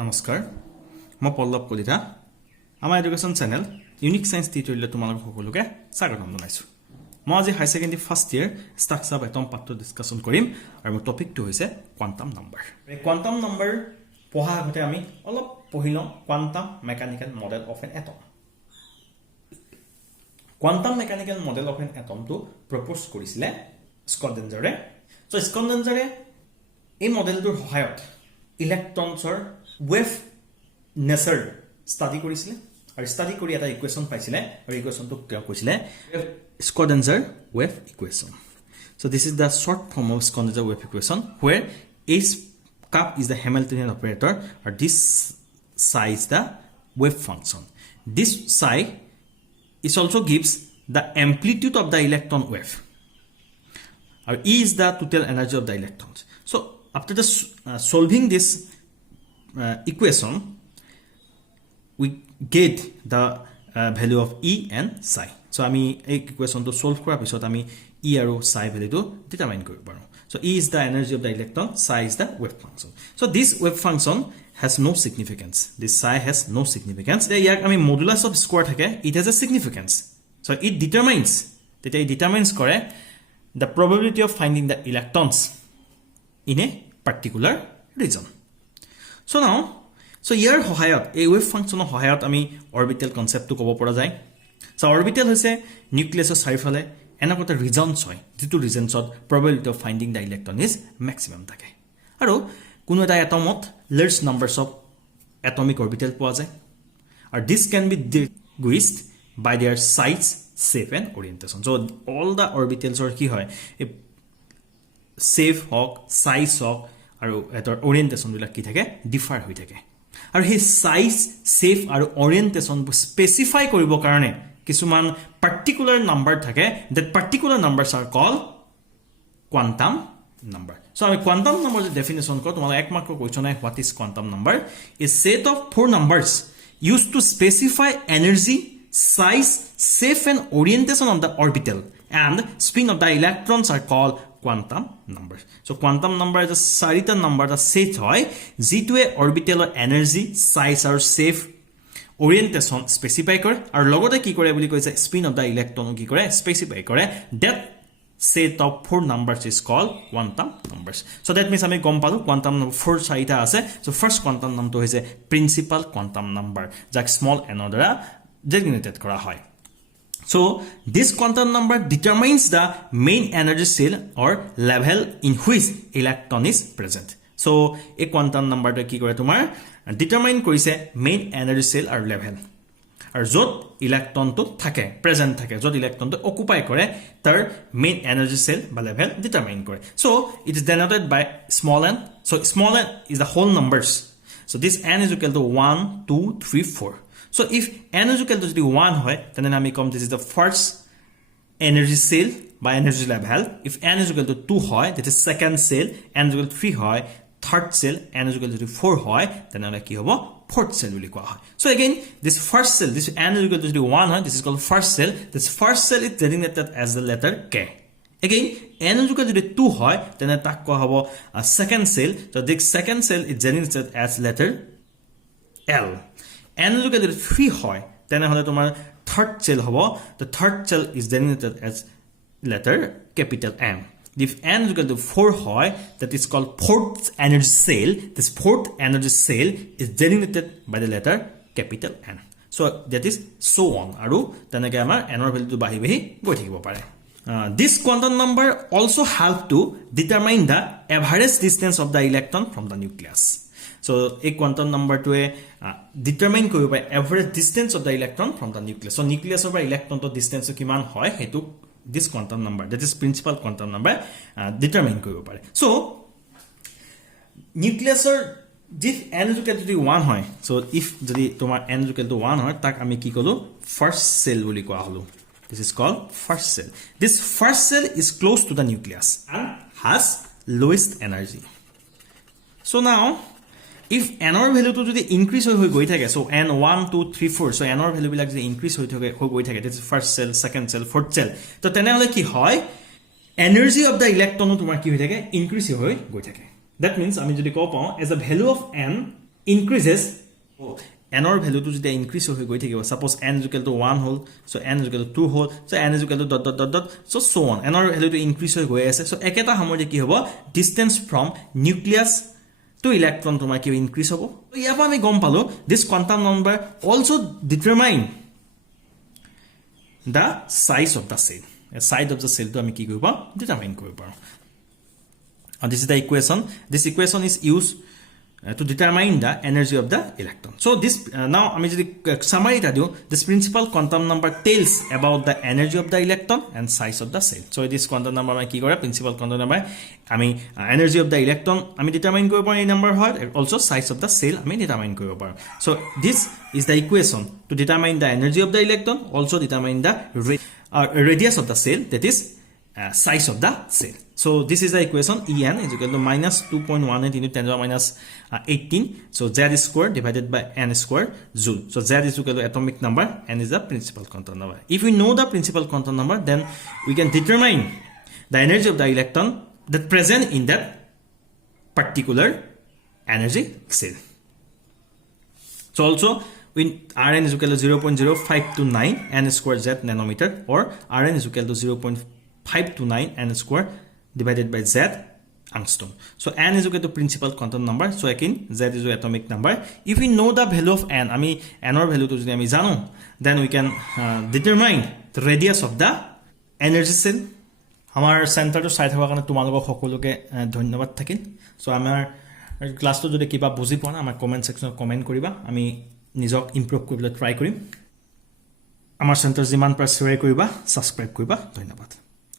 নমস্কাৰ মই পল্লৱ কলিতা আমাৰ এডুকেশ্যন চেনেল ইউনিক সায়েন্স টিউটৰিয়েলত তোমালোক সকলোকে স্বাগতম জনাইছো মই আজি high secondary first year structure of atom পাৰ্টটো ডিসকাশন কৰিম আৰু মোৰ টপিকটো হৈছে কোৱান্টাম নাম্বাৰ এই কোৱান্টাম নাম্বাৰ পঢ়া আগতে আমি অলপ পঢ়িলো quantum mechanical model of an atom quantum mechanical model of an atom টো প্ৰপ'জ কৰিছিলে স্কডেঞ্জাৰে সো স্কডেঞ্জাৰে এই মডেলটোৰ সহায়ত ইলেক্ট্ৰনছৰ wave nature study কৰিছিলে আৰু study কৰি এটা ইকুৱেচন পাইছিলে আৰু ইকুৱেচনটো কি কৈছিলে Schrödinger wave equation so this is the short form of Schrödinger wave equation where each cup is the Hamiltonian operator or this psi is the wave function this psi is also gives the amplitude of the electron wave or E is the total energy of the electrons so after the solving this equation we get the value of E and psi so ami ei equation to solve kora pisot ami E aru psi value to determine koribo paru so E is the energy of the electron psi is the wave function so this wave function has no significance this psi has no significance the yak ami modulus of square thake it has a significance so it determines that it determines kore the probability of finding the electrons in a particular region so now so here সহায়ত এই wave function সহায়ত আমি orbital concept to ক'ব পৰা যায় so orbital হৈছে নিউক্লিয়াছৰ চাৰিফালে এনেকুৱা ৰিজনছ হয় যেটো ৰিজনছত probability of finding the electron is maximum থাকে আৰু কোনো এটা এটমত large numbers of atomic orbital পোৱা যায় আৰু this can be distinguished by their size shape and orientation so all the orbitals are কি হয় shape হক size হক আৰু এটাৰ ওৰিয়েন্টেশন বিলাক কি থাকে ডিফাৰ হৈ থাকে আৰু হে সাইজ শেপ আৰু ওৰিয়েন্টেশন স্পেসিফাই কৰিব কাৰণে কিছুমান পাৰ্টিকুলাৰ নাম্বাৰ থাকে that particular numbers are called quantum number so আমি quantum number the definition কৰো তোমাক এক মাৰ্কৰ কোৱেশ্চন আই what is quantum number is set of four numbers used to specify energy size shape and orientation of the orbital and spin of the electrons are called quantum numbers so quantum number is a চাৰিটা number the set হয় যিটোৱে orbital energy size আৰু shape orientation specify কৰে আৰু লগতে কি কৰে বুলি কৈছে spin of the electron কি কৰে specify কৰে that set of four numbers is called quantum numbers so that means আমি গম পালো quantum number four চাৰিটা আছে so first quantum নামটো হৈছে principal quantum number যাক small n দ্বাৰা designated কৰা হয় so this quantum number determines the main energy cell or level in which electron is present so a quantum number to ki kore tomar determine korise main energy cell or level or jot electron to thake present thake jot electron to occupy kore tar main energy cell ba level determine kore so it is denoted by small n so small n is the whole numbers so this n is equal to 1 2 3 4 so if n is equal to 1 hoy then ami come this is the first energy cell by energy level if n is equal to 2 hoy that is second cell n is equal to 3 hoy third cell n is equal to 4 hoy then ami ki hobo fourth cell boli koa hoy so again this first cell this n is equal to 1 hoy this is called first cell this first cell is designated as the letter k again n is equal to 2 hoy then tak koa hobo second cell so this second cell is designated as letter l n is equal to 3 hoy then hole tomar third cell hobo the third cell is designated as letter capital M if n is equal to 4 hoy that is called fourth energy cell this fourth energy cell is designated by the letter capital N so that is so on aru tenake amar n or value to bahi bahi goi thakibo pare this quantum number also help to determine the average distance of the electron from the nucleus so a quantum number to a determine koribo by average distance of the electron from the nucleus so nucleus over electron to distance kiman hoy hetu this quantum number that is principal quantum number determine koribo pare so nucleus or if n is equal to 1 hoy so if jodi tomar n is equal to 1 hoy tak ami ki kolu first cell boli koa holo this is called first cell this first cell is close to the nucleus and has lowest energy so now if n or value to jodi increase hoy goi thake so n 1 2 3 4 so n or value bilak jodi increase hoy goi thake this is first cell second cell fourth cell to tene hole ki hoy energy of the electron tomar ki hoy thake increase hoy goi thake that means ami jodi ko pao as a value of n increases n or value to যেতিয়া increase হৈ গৈ থাকিব suppose n is equal to 1 whole so n is equal to 2 whole so n is equal to dot dot dot dot so on n or value to increase হৈ গৈ আছে so একেটা সময়তে কি হ'ব distance from nucleus to electron তোমাৰ কি increase হ'ব so ইয়াৰ পৰা আমি গম পালো this quantum number also determine the size of the cell size of the cell to আমি কি কৰিব determine কৰিব পাৰো and this is the equation this equation is used to determine the energy of the electron. So this now I mean summary do this principal quantum number tells about the energy of the electron and size of the cell. So this quantum number I ki kore principal quantum number I mean energy of the electron I mean determine koribo paru number hoy also size of the cell I mean determine koribo paru. So this is the equation to determine the energy of the electron also determine the radius of the cell that is size of the cell. So this is the equation En is equal to minus 2.18 into 10 to the minus 18. So Z square divided by N square joule. So Z is equal to atomic number, N is the principal quantum number. If we know the principal quantum number, then we can determine the energy of the electron that present in that particular energy cell. So also when Rn is equal to 0.0529 N square Z nanometer or Rn is equal to 0.529 N square divided by Z angstrom. So N is equal to principal quantum number. So again Z is the atomic number. If we know the value of N, I mean N or value to jodi jano, then we can determine the radius of the energy cell. Amar center to side hoba karone tumalok hokoloke dhonnobad thakil. So amar class to jodi kiba buji poa na amar comment section comment koriba. Ami nijok improve koribole try korim. Amar center jiman par share koriba, subscribe koriba. Dhonnobad.